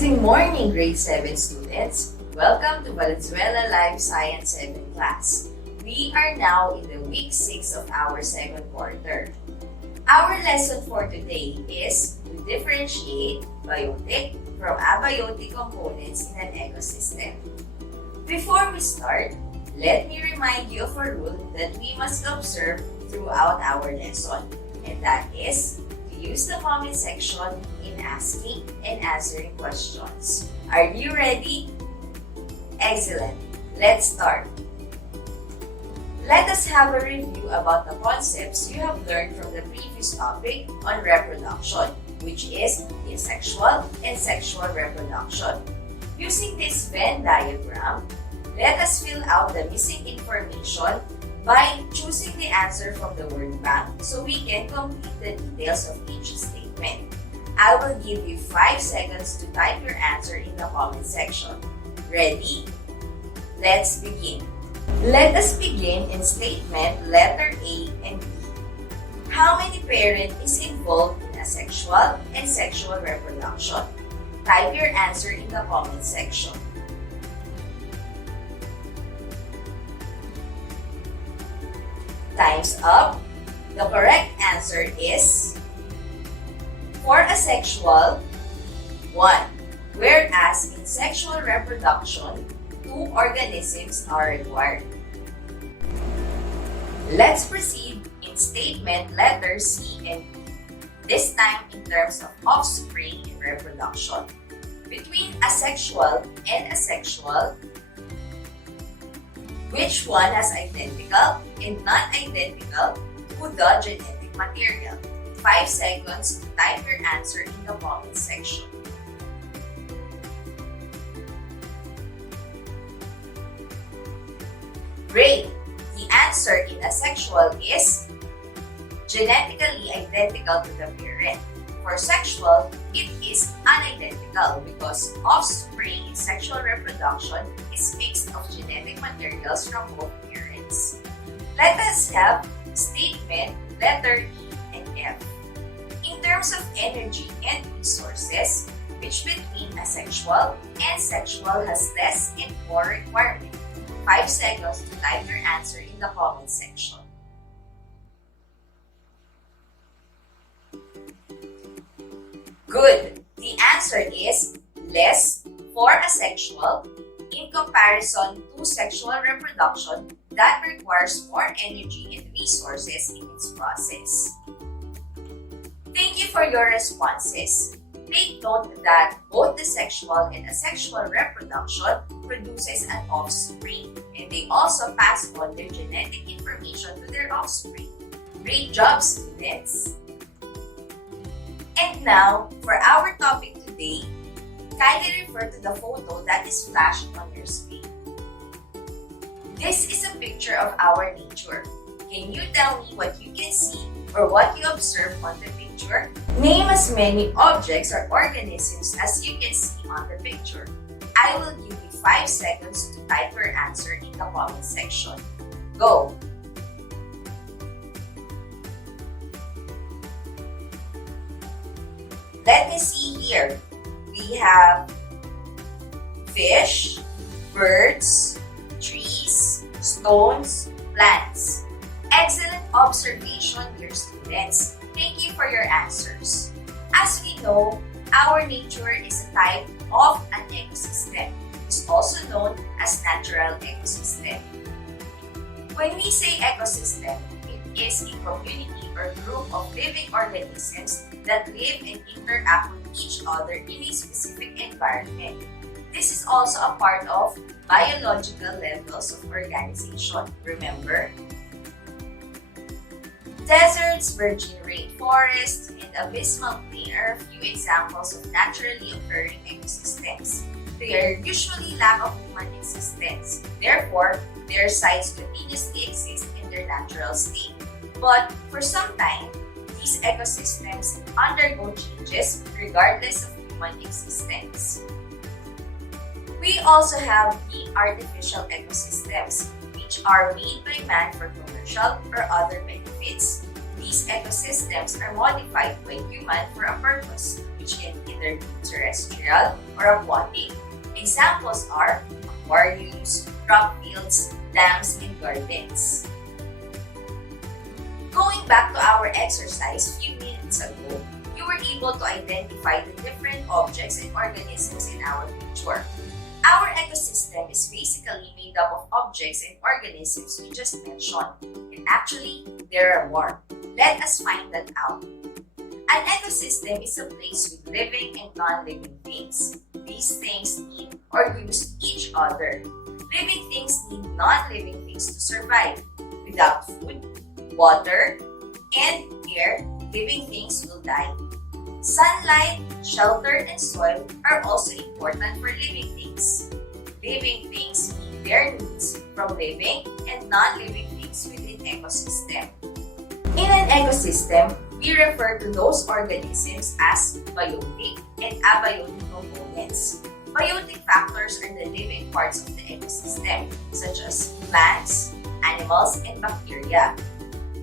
Good morning, grade 7 students. Welcome to Valenzuela Life Science 7 class. We are now in the week 6 of our second quarter. Our lesson for today is to differentiate biotic from abiotic components in an ecosystem. Before we start, let me remind you of a rule that we must observe throughout our lesson, and that is to use the comment section in asking and answering questions. Are you ready? Excellent. Let's start. Let us have a review about the concepts you have learned from the previous topic on reproduction, which is asexual and sexual reproduction. Using this Venn diagram, let us fill out the missing information by choosing the answer from the word bank so we can complete the details of each statement. I will give you 5 seconds to type your answer in the comment section. Ready? Let's begin. Let us begin in statement letter A and B. How many parents is involved in asexual and sexual reproduction? Type your answer in the comment section. Time's up. The correct answer is for asexual, 1. Whereas in sexual reproduction, 2 organisms are required. Let's proceed in statement letter C and D. This time in terms of offspring in reproduction. Between asexual and asexual, which one has identical and non-identical to the genetic material? 5 seconds to type your answer in the comment section. Great! The answer in asexual is genetically identical to the parent. For sexual, it is unidentical because offspring in sexual reproduction is mixed of genetic materials from both parents. Let us have statement letter E and F. In terms of energy and resources, which between asexual and sexual has less and more requirement? 5 seconds to type your answer in the comment section. Good! The answer is less for asexual in comparison to sexual reproduction that requires more energy and resources in its process. Thank you for your responses. Take note that both the sexual and asexual reproduction produces an offspring, and they also pass on their genetic information to their offspring. Great job, students! And now, for our topic today, kindly refer to the photo that is flashed on your screen. This is a picture of our nature. Can you tell me what you can see or what you observe on the picture? Name as many objects or organisms as you can see on the picture. I will give you 5 seconds to type your answer in the comment section. Go! Let me see here. We have fish, birds, trees, stones, plants. Excellent observation, dear students. Thank you for your answers. As we know, our nature is a type of an ecosystem. It is also known as natural ecosystem. When we say ecosystem, it is a community or group of living organisms that live and interact with each other in a specific environment. This is also a part of biological levels of organization. Remember? Deserts, virgin rainforests, and abysmal plain are a few examples of naturally occurring ecosystems. They are usually lack of human existence. Therefore, their sites continuously exist in their natural state. But for some time, these ecosystems undergo changes regardless of human existence. We also have the artificial ecosystems, which are made by man for commercial or other benefits. These ecosystems are modified by human for a purpose, which which can either be terrestrial or aquatic. Examples are aquariums, crop fields, dams, and gardens. Going back to our exercise few minutes ago, you were able to identify the different objects and organisms in our picture. Our ecosystem is basically made up of objects and organisms we just mentioned, and actually, there are more. Let us find that out. An ecosystem is a place with living and non-living things. These things need or use each other. Living things need non-living things to survive. Without food, water, and air, living things will die. Sunlight, shelter, and soil are also important for living things. Living things meet their needs from living and non-living things within ecosystem. In an ecosystem, we refer to those organisms as biotic and abiotic components. Biotic factors are the living parts of the ecosystem, such as plants, animals, and bacteria.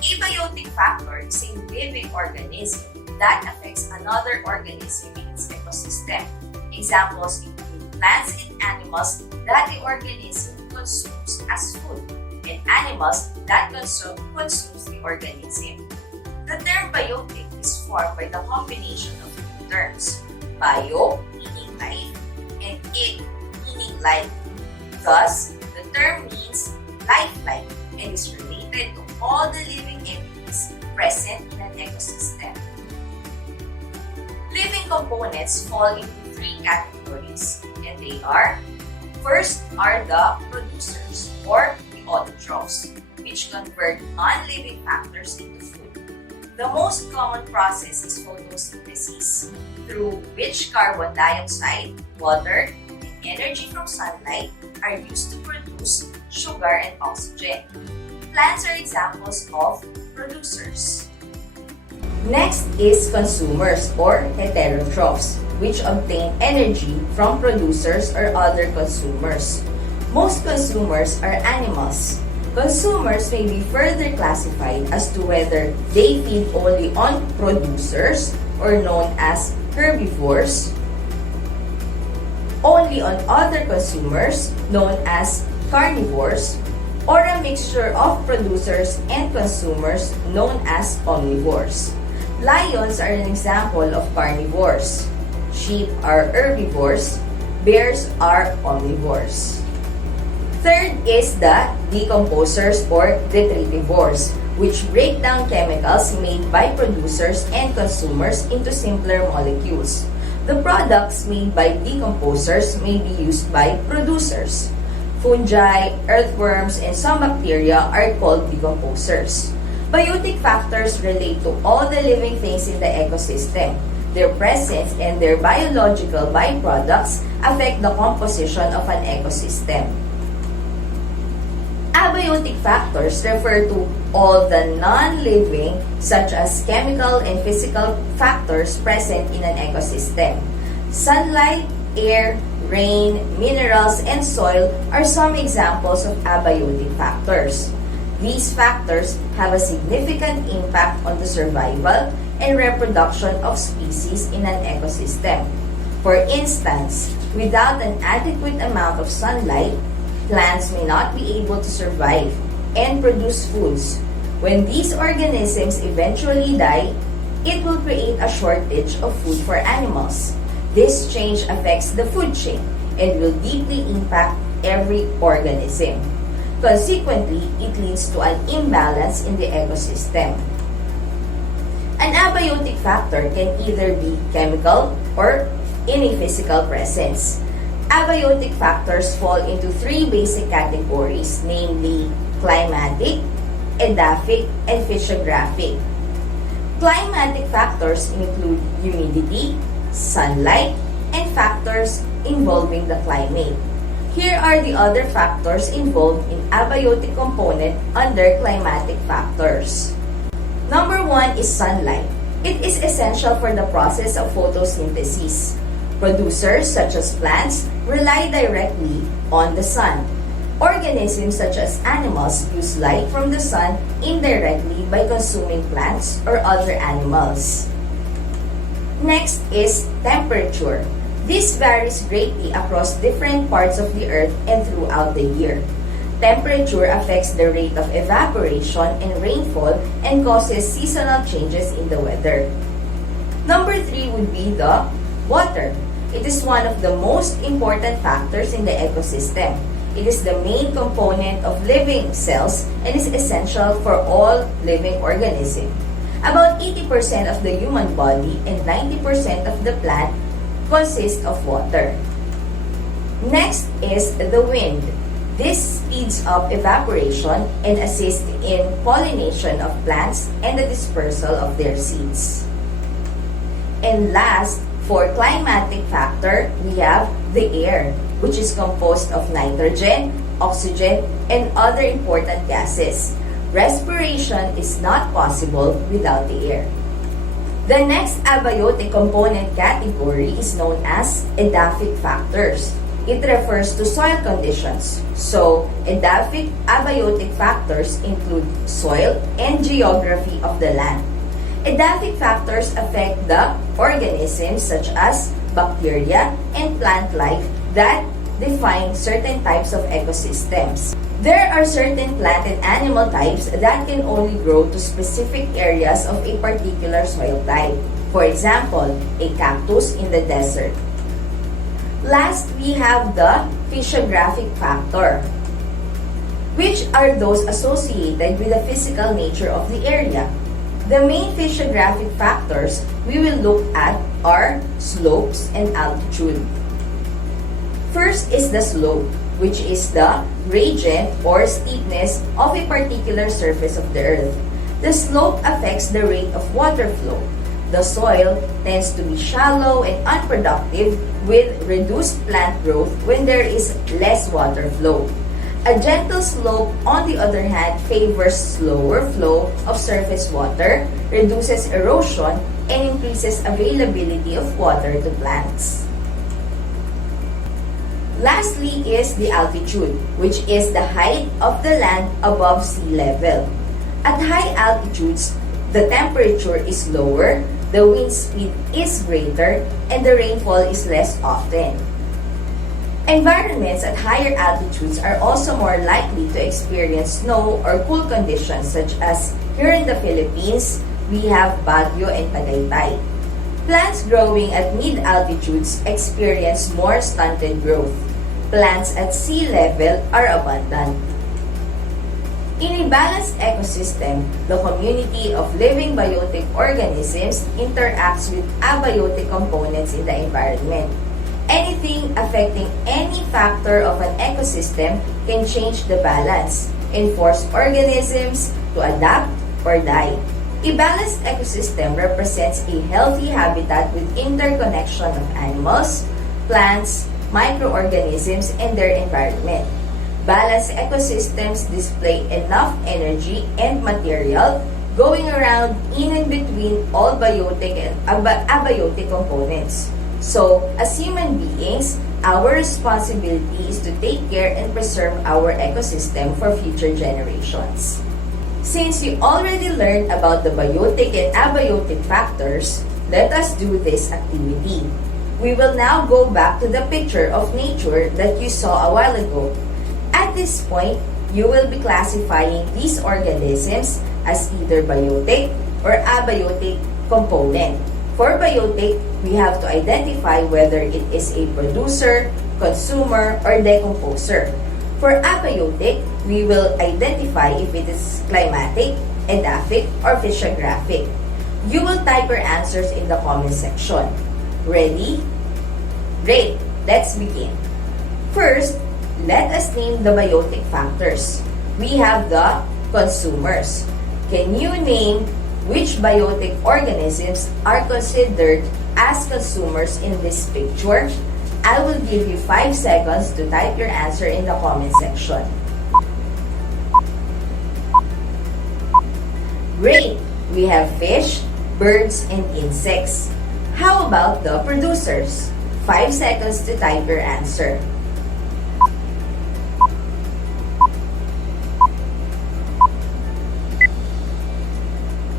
Abiotic factor is a living organism that affects another organism in its ecosystem. Examples include plants and animals that the organism consumes as food, and animals that consumes the organism. The term biotic is formed by the combination of two terms, bio meaning life and ic meaning life. Thus, the term means lifelike and is related to all the living entities present in an ecosystem. Living components fall into three categories, and they are: first are the producers or the autotrophs, which convert non-living factors into food. The most common process is photosynthesis, through which carbon dioxide, water, and energy from sunlight are used to produce sugar and oxygen. Plants are examples of producers. Next is consumers or heterotrophs, which obtain energy from producers or other consumers. Most consumers are animals. Consumers may be further classified as to whether they feed only on producers or known as herbivores, only on other consumers known as carnivores, or a mixture of producers and consumers known as omnivores. Lions are an example of carnivores. Sheep are herbivores. Bears are omnivores. Third is the decomposers or detritivores, which break down chemicals made by producers and consumers into simpler molecules. The products made by decomposers may be used by producers. Fungi, earthworms, and some bacteria are called decomposers. Biotic factors relate to all the living things in the ecosystem. Their presence and their biological byproducts affect the composition of an ecosystem. Abiotic factors refer to all the non-living, such as chemical and physical factors present in an ecosystem. Sunlight, air, rain, minerals, and soil are some examples of abiotic factors. These factors have a significant impact on the survival and reproduction of species in an ecosystem. For instance, without an adequate amount of sunlight, plants may not be able to survive and produce foods. When these organisms eventually die, it will create a shortage of food for animals. This change affects the food chain and will deeply impact every organism. Consequently, it leads to an imbalance in the ecosystem. An abiotic factor can either be chemical or in a physical presence. Abiotic factors fall into three basic categories, namely climatic, edaphic, and physiographic. Climatic factors include humidity, sunlight, and factors involving the climate. Here are the other factors involved in abiotic component under climatic factors. Number 1 is sunlight. It is essential for the process of photosynthesis. Producers such as plants rely directly on the sun. Organisms such as animals use light from the sun indirectly by consuming plants or other animals. Next is temperature. This varies greatly across different parts of the Earth and throughout the year. Temperature affects the rate of evaporation and rainfall and causes seasonal changes in the weather. Number 3 would be the water. It is one of the most important factors in the ecosystem. It is the main component of living cells and is essential for all living organisms. About 80% of the human body and 90% of the plant consist of water. Next is the wind. This speeds up evaporation and assists in pollination of plants and the dispersal of their seeds. And last, for climatic factor, we have the air, which is composed of nitrogen, oxygen, and other important gases. Respiration is not possible without the air. The next abiotic component category is known as edaphic factors. It refers to soil conditions. So, edaphic abiotic factors include soil and geography of the land. Edaphic factors affect the organisms such as bacteria and plant life that define certain types of ecosystems. There are certain plant and animal types that can only grow to specific areas of a particular soil type. For example, a cactus in the desert. Last, we have the physiographic factor, which are those associated with the physical nature of the area. The main physiographic factors we will look at are slopes and altitude. First is the slope, which is the gradient or steepness of a particular surface of the earth. The slope affects the rate of water flow. The soil tends to be shallow and unproductive with reduced plant growth when there is less water flow. A gentle slope, on the other hand, favors slower flow of surface water, reduces erosion, and increases availability of water to plants. Lastly is the altitude, which is the height of the land above sea level. At high altitudes, the temperature is lower, the wind speed is greater, and the rainfall is less often. Environments at higher altitudes are also more likely to experience snow or cool conditions, such as here in the Philippines, we have Baguio and Tagaytay. Plants growing at mid-altitudes experience more stunted growth. Plants at sea level are abundant. In a balanced ecosystem, the community of living biotic organisms interacts with abiotic components in the environment. Anything affecting any factor of an ecosystem can change the balance and force organisms to adapt or die. A balanced ecosystem represents a healthy habitat with interconnection of animals, plants, microorganisms, and their environment. Balanced ecosystems display enough energy and material going around in and between all biotic and abiotic components. So, as human beings, our responsibility is to take care and preserve our ecosystem for future generations. Since you already learned about the biotic and abiotic factors, let us do this activity. We will now go back to the picture of nature that you saw a while ago. At this point, you will be classifying these organisms as either biotic or abiotic component. For biotic, we have to identify whether it is a producer, consumer, or decomposer. For abiotic, we will identify if it is climatic, edaphic, or physiographic. You will type your answers in the comment section. Ready? Great! Let's begin. First, let us name the biotic factors. We have the consumers. Can you name which biotic organisms are considered as consumers in this picture? I will give you 5 seconds to type your answer in the comment section. Great! We have fish, birds, and insects. How about the producers? 5 seconds to type your answer.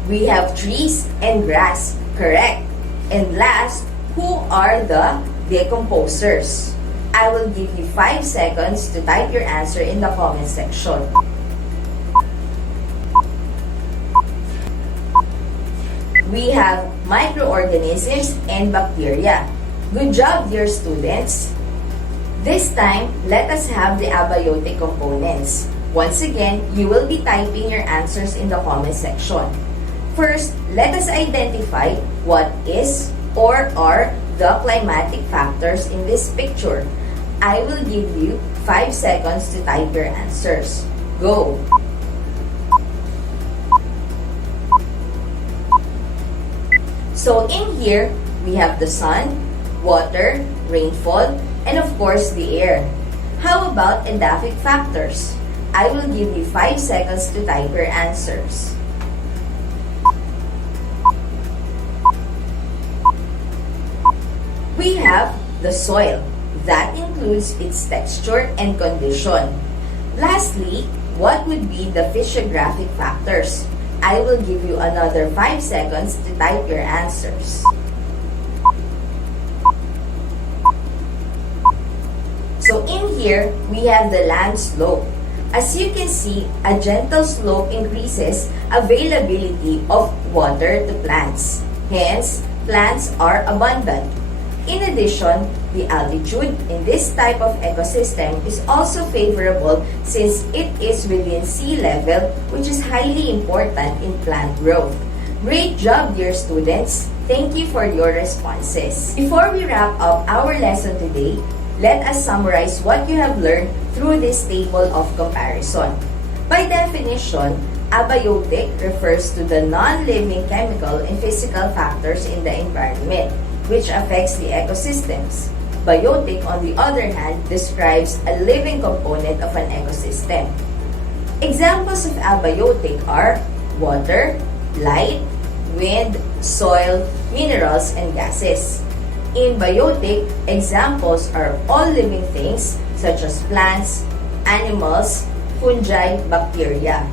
We have trees and grass. Correct. And last, who are the decomposers? I will give you 5 seconds to type your answer in the comment section. We have microorganisms and bacteria. Good job, dear students! This time, let us have the abiotic components. Once again, you will be typing your answers in the comment section. First, let us identify what is or are the climatic factors in this picture. I will give you 5 seconds to type your answers. Go! So in here, we have the sun, water, rainfall, and of course the air. How about edaphic factors? I will give you 5 seconds to type your answers. We have the soil. That includes its texture and condition. Lastly, what would be the physiographic factors? I will give you another 5 seconds to type your answers. So in here, we have the land slope. As you can see, a gentle slope increases availability of water to plants. Hence, plants are abundant. In addition, the altitude in this type of ecosystem is also favorable since it is within sea level, which is highly important in plant growth. Great job, dear students! Thank you for your responses. Before we wrap up our lesson today, let us summarize what you have learned through this table of comparison. By definition, abiotic refers to the non-living chemical and physical factors in the environment, which affects the ecosystems. Biotic, on the other hand, describes a living component of an ecosystem. Examples of abiotic are water, light, wind, soil, minerals, and gases. In biotic, examples are all living things such as plants, animals, fungi, bacteria.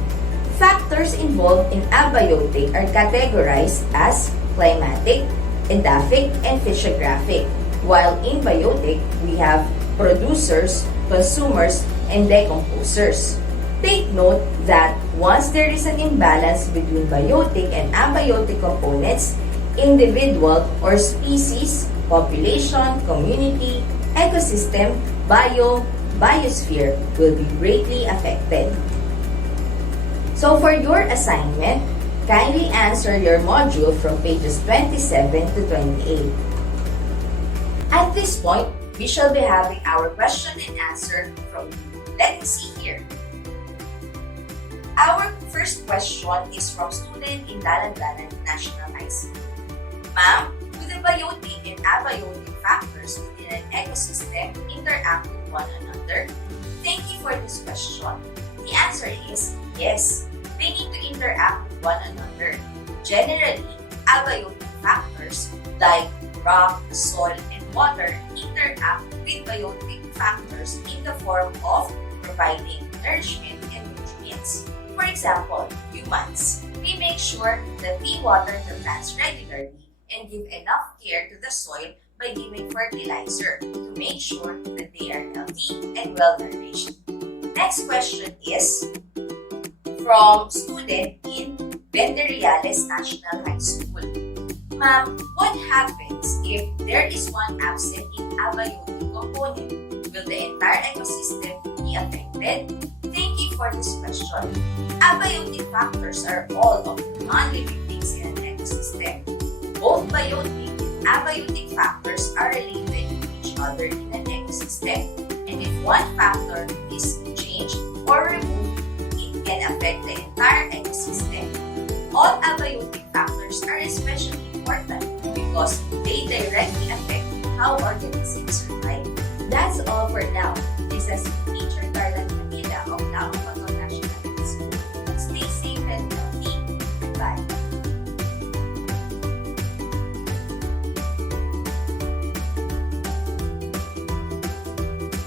Factors involved in abiotic are categorized as climatic, edaphic, and physiographic. While in biotic, we have producers, consumers, and decomposers. Take note that once there is an imbalance between biotic and abiotic components, individual or species, population, community, ecosystem, biosphere will be greatly affected. So for your assignment, kindly answer your module from pages 27 to 28. At this point, we shall be having our question and answer from you. Let me see here. Our first question is from student in GARLAND National High School. Ma'am, do the biotic and abiotic factors within an ecosystem interact with one another? Thank you for this question. The answer is yes. They need to interact with one another. Generally, abiotic factors like rock, soil, and water interact with biotic factors in the form of providing nourishment and nutrients. For example, humans, we make sure that we water the plants regularly and give enough care to the soil by giving fertilizer to make sure that they are healthy and well-nourished. Next question is from student in Benderiales National High School. Ma'am, what happens if there is one absent in abiotic component? Will the entire ecosystem be affected? Thank you for this question. Abiotic factors are all of the non-living things in an ecosystem. Both biotic and abiotic factors are related to each other in an ecosystem. And if one factor is changed or removed, it can affect the entire ecosystem. All abiotic factors are especially important because they directly affect how organisms survive. That's all for now. This is Teacher GARLAND Manila of LAWANG.